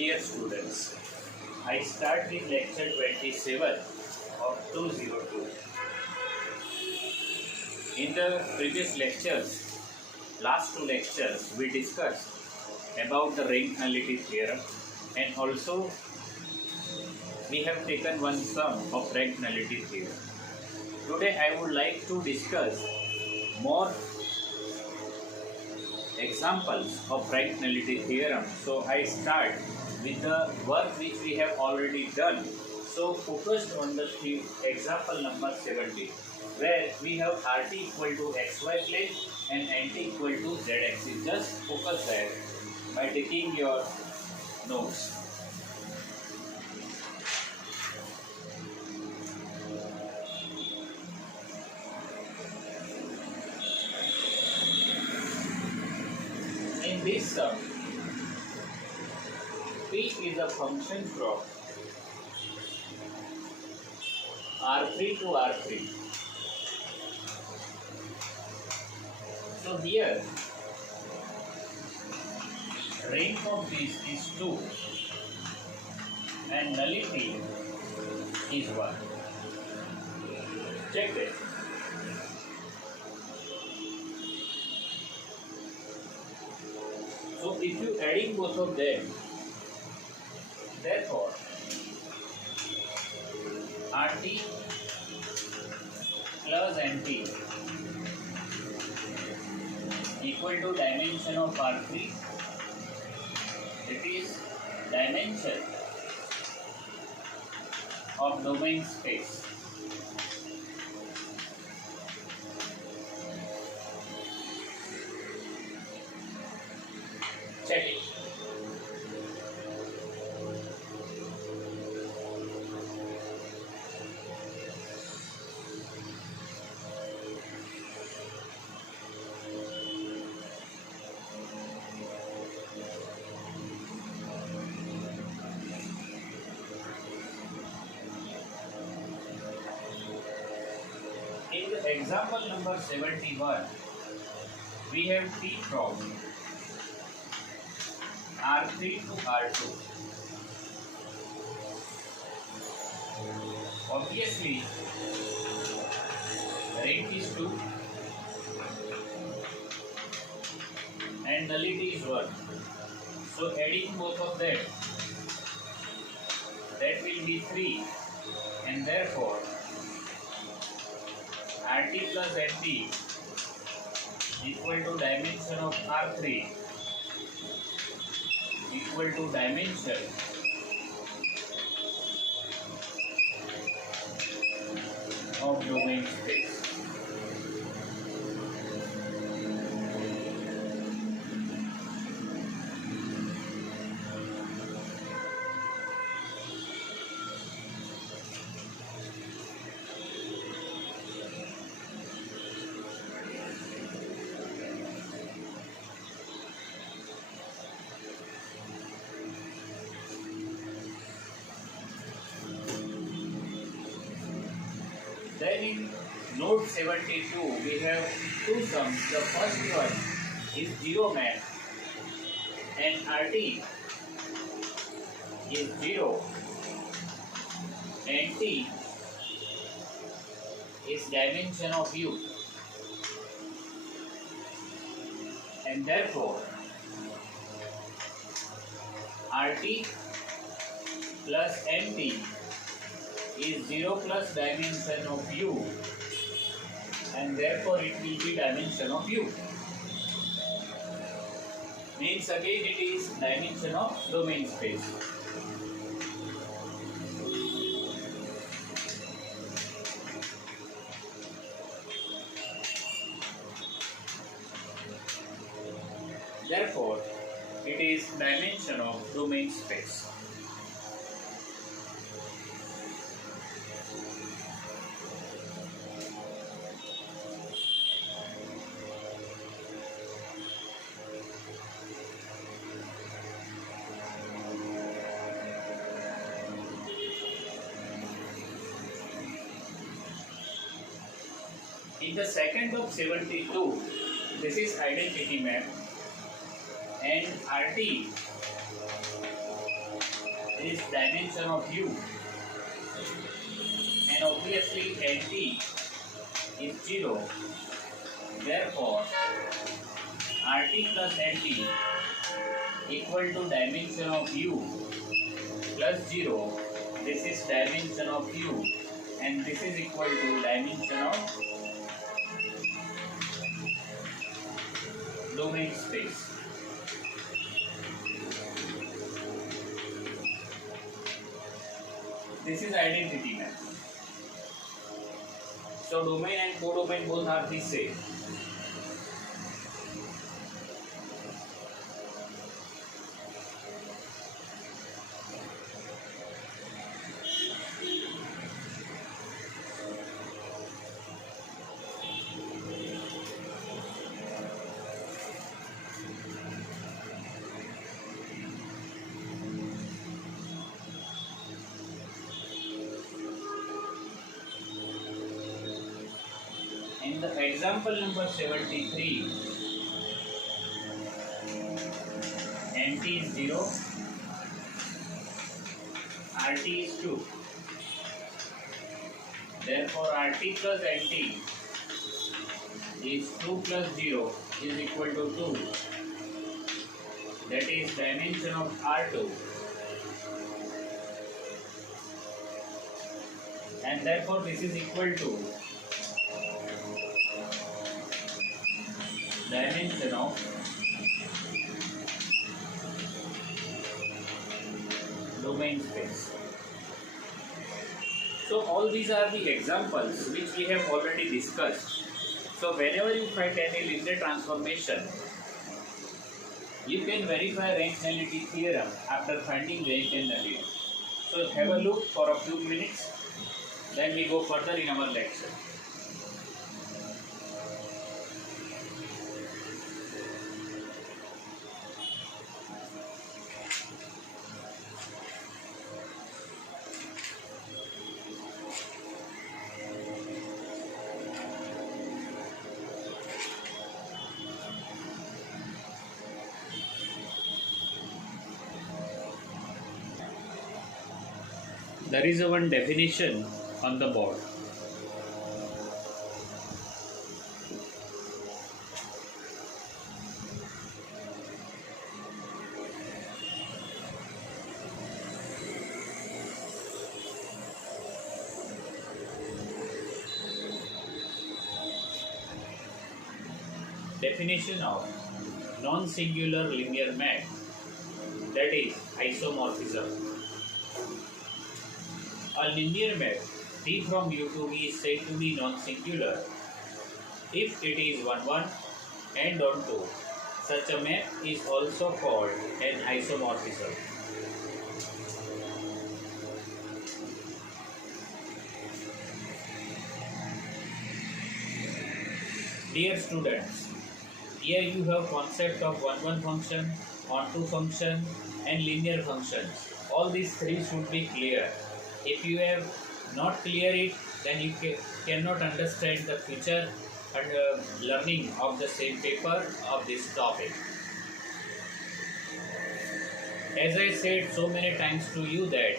Dear students, I start with lecture 27 of 202. In the previous lectures, last two lectures, we discussed about the rank nullity theorem, and also we have taken one sum of rank nullity theorem. Today I would like to discuss more examples of rank nullity theorem. So I start with the work which we have already done. So focused on the example number 70, where we have RT equal to XY plane and NT equal to Z axis. Just focus there by taking your notes. In this sum, P is a function from R3 to R3. So here, rank of this is 2 and nullity is 1. Check it. So if you adding both of them, therefore RT plus NT equal to dimension of R3, it is dimension of domain space. Check it. In the example number 71, we have T from R3 to R2. Obviously, rank is 2 and nullity is 1. So adding both of them, that will be 3, and therefore RT plus NT equal to dimension of R3 equal to dimension of domain space. Then in note 72, we have two sums. The first one is 0 map and RT is 0 and T is dimension of U, and therefore RT plus NT is 0 plus dimension of U, and therefore it will be dimension of U. Means again it is dimension of domain space. Therefore it is dimension of domain space. In the second of 72, this is identity map, and RT is dimension of U, and obviously NT is 0. Therefore, RT plus NT equal to dimension of U plus 0. This is dimension of U, and this is equal to dimension of domain space. This is identity map. So domain and codomain both are the same. In the example number 73, NT is 0, RT is 2. Therefore, RT plus NT is 2 plus 0 is equal to 2. That is dimension of R2. And therefore, this is equal to dimension of domain space. So all these are the examples which we have already discussed. So whenever you find any linear transformation, you can verify rank nullity theorem after finding rank and nullity. So have a look for a few minutes, then we go further in our lecture. There is one definition on the board. Definition of non-singular linear map, that is isomorphism. A linear map T from U to V is said to be non-singular if it is 1, 1 and on 2. Such a map is also called an isomorphism. Dear students, here you have concept of 1, 1 function, on 2 function and linear functions. All these three should be clear. If you have not clear it, then you cannot understand the future and learning of the same paper of this topic. As I said so many times to you that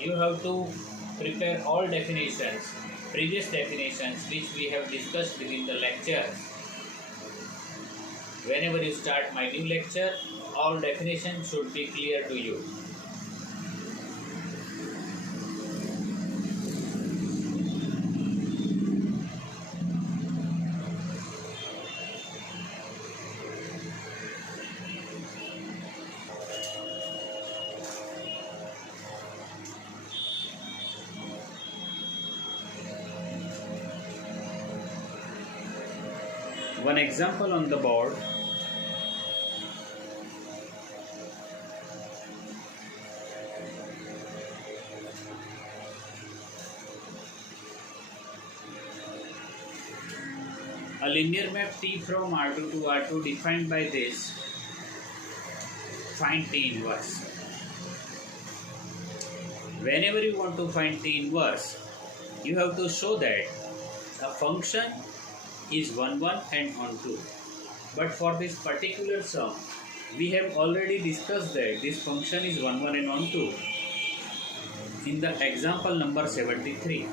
you have to prepare all definitions, previous definitions which we have discussed within the lectures. Whenever you start my new lecture, all definitions should be clear to you. One example on the board. A linear map T from R2 to R2 defined by this. Find T inverse. Whenever you want to find T inverse, you have to show that a function is 1, 1 and on 2. But for this particular sum, We have already discussed that this function is 1 1 and on 2 in the example number 73.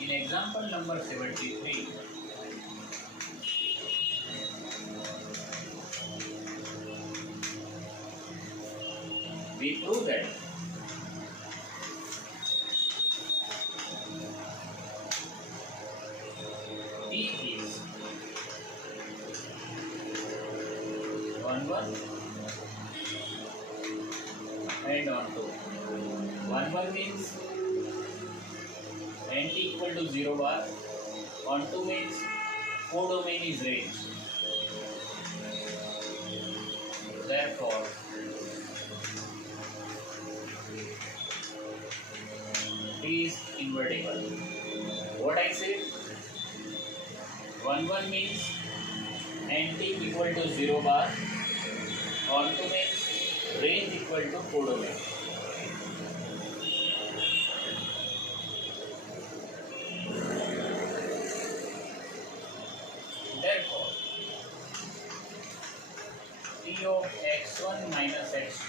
In example number 73, we prove that T is 1 1 and on 2. 1 1 means and equal to 0 bar, on 2 means codomain is range. Therefore, T is invertible. What I said? 1 1 means and T equal to 0 bar, on 2 means range equal to codomain. Therefore, T of x1 minus x2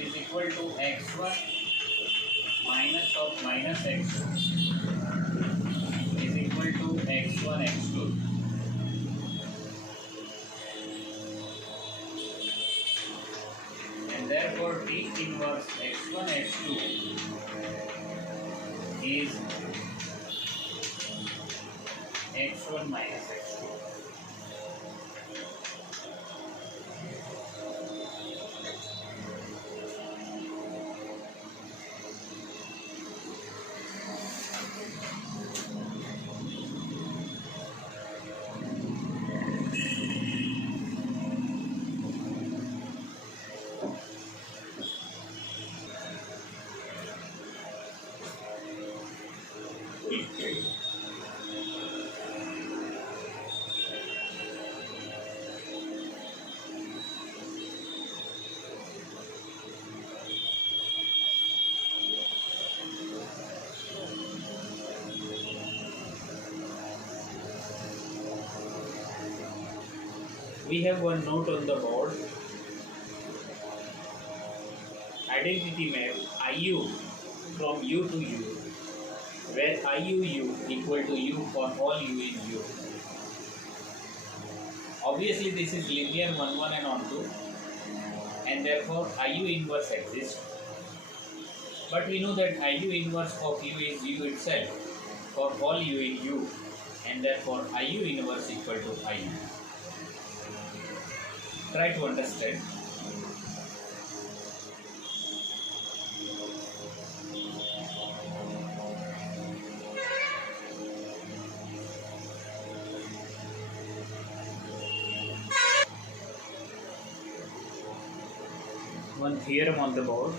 is equal to x1 minus of minus x2 is equal to x1 x2. And therefore T inverse x1 x2 is x1 minus x2. We have one note on the board. Identity map IU from U to U, where IUU equal to U for all U in U. Obviously this is linear 1 1 and on 2, and therefore IU inverse exists. But we know that IU inverse of U is U itself for all U in U, and therefore IU inverse equal to IU. Try to understand. One theorem on the board.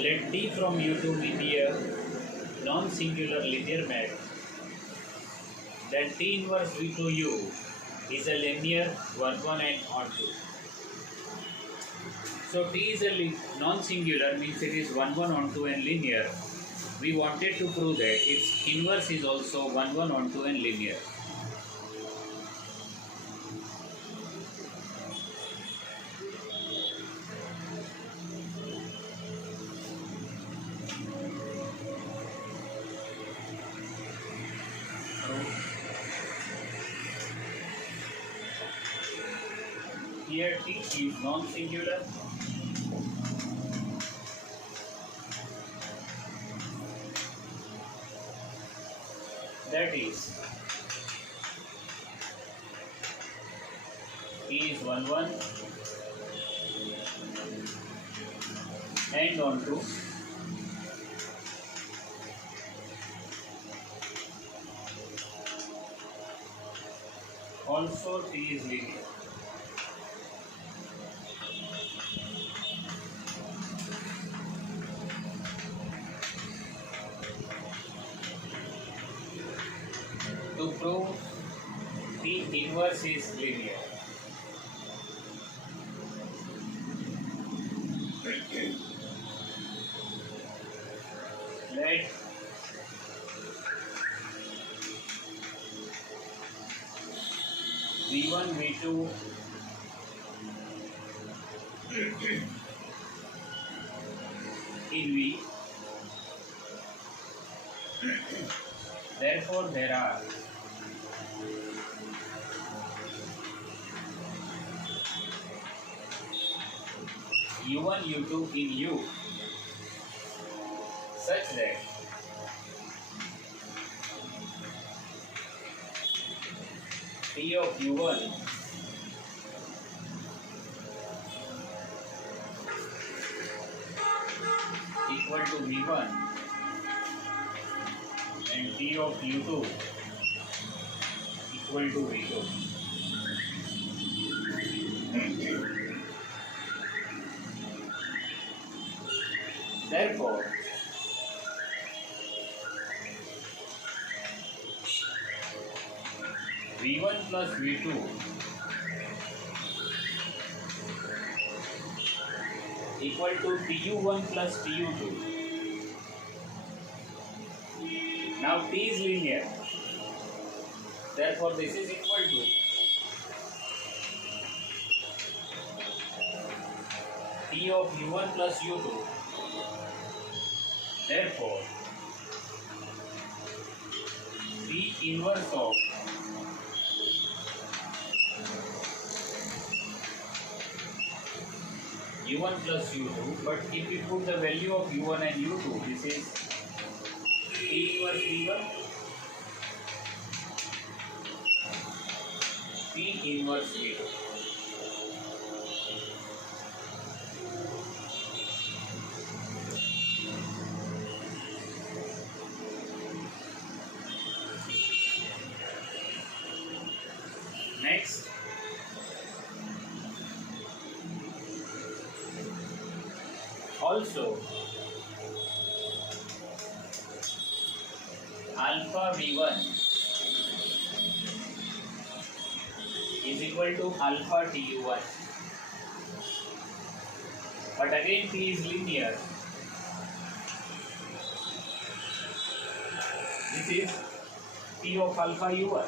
Let T from U to be a non-singular linear map. Then T inverse V to U is a linear 1 1 and on 2. So T is a non-singular, means it is 1 1 on 2 and linear. We wanted to prove that its inverse is also 1 1 on 2 and linear. Here T is non-singular. That is, T is 1 1 and on 2. Also T is linear. inverse is linear. Let V1 V2 in V. Therefore, there are U1 U2 in U such that P of U1 equal to V1 and P of U2 equal to V2. Therefore, V1 plus V2 equal to Tu1 plus Tu2. Now T is linear. Therefore, this is equal to T of U1 plus U2. Therefore, P inverse of U1 plus U2, but if we put the value of U1 and U2, this is P inverse V1, P inverse V2. Next, also alpha V1 is equal to alpha Tu1, but again P is linear. This is P of alpha U1.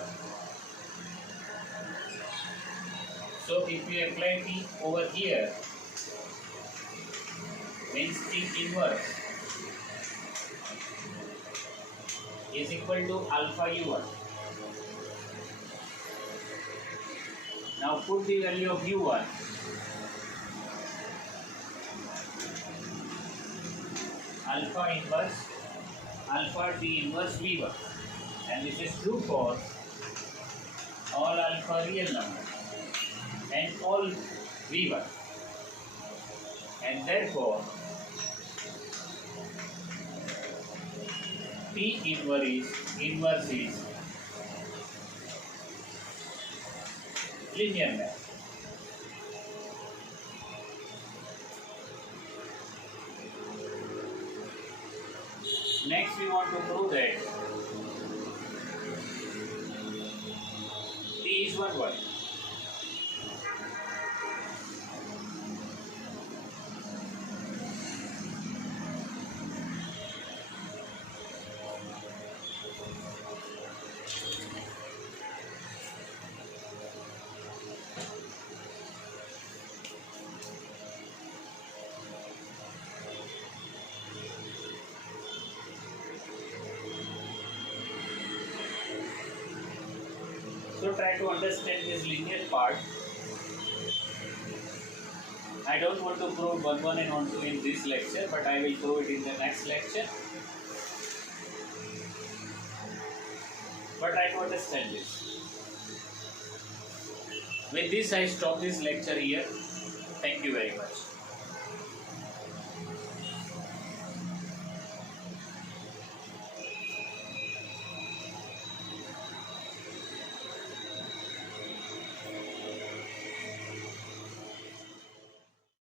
So if we apply P over here, means P inverse is equal to alpha U1. Now put the value of U1. Alpha inverse, alpha T inverse V1. And this is true for all alpha real numbers and all V1. And therefore, P inverse is linear map. Next, we want to prove that T is 1, 1. So try to understand this linear part. I don't want to prove 1, 1 and 1, 2 in this lecture, but I will prove it in the next lecture. But try to understand this. With this, I stop this lecture here. Thank you very much.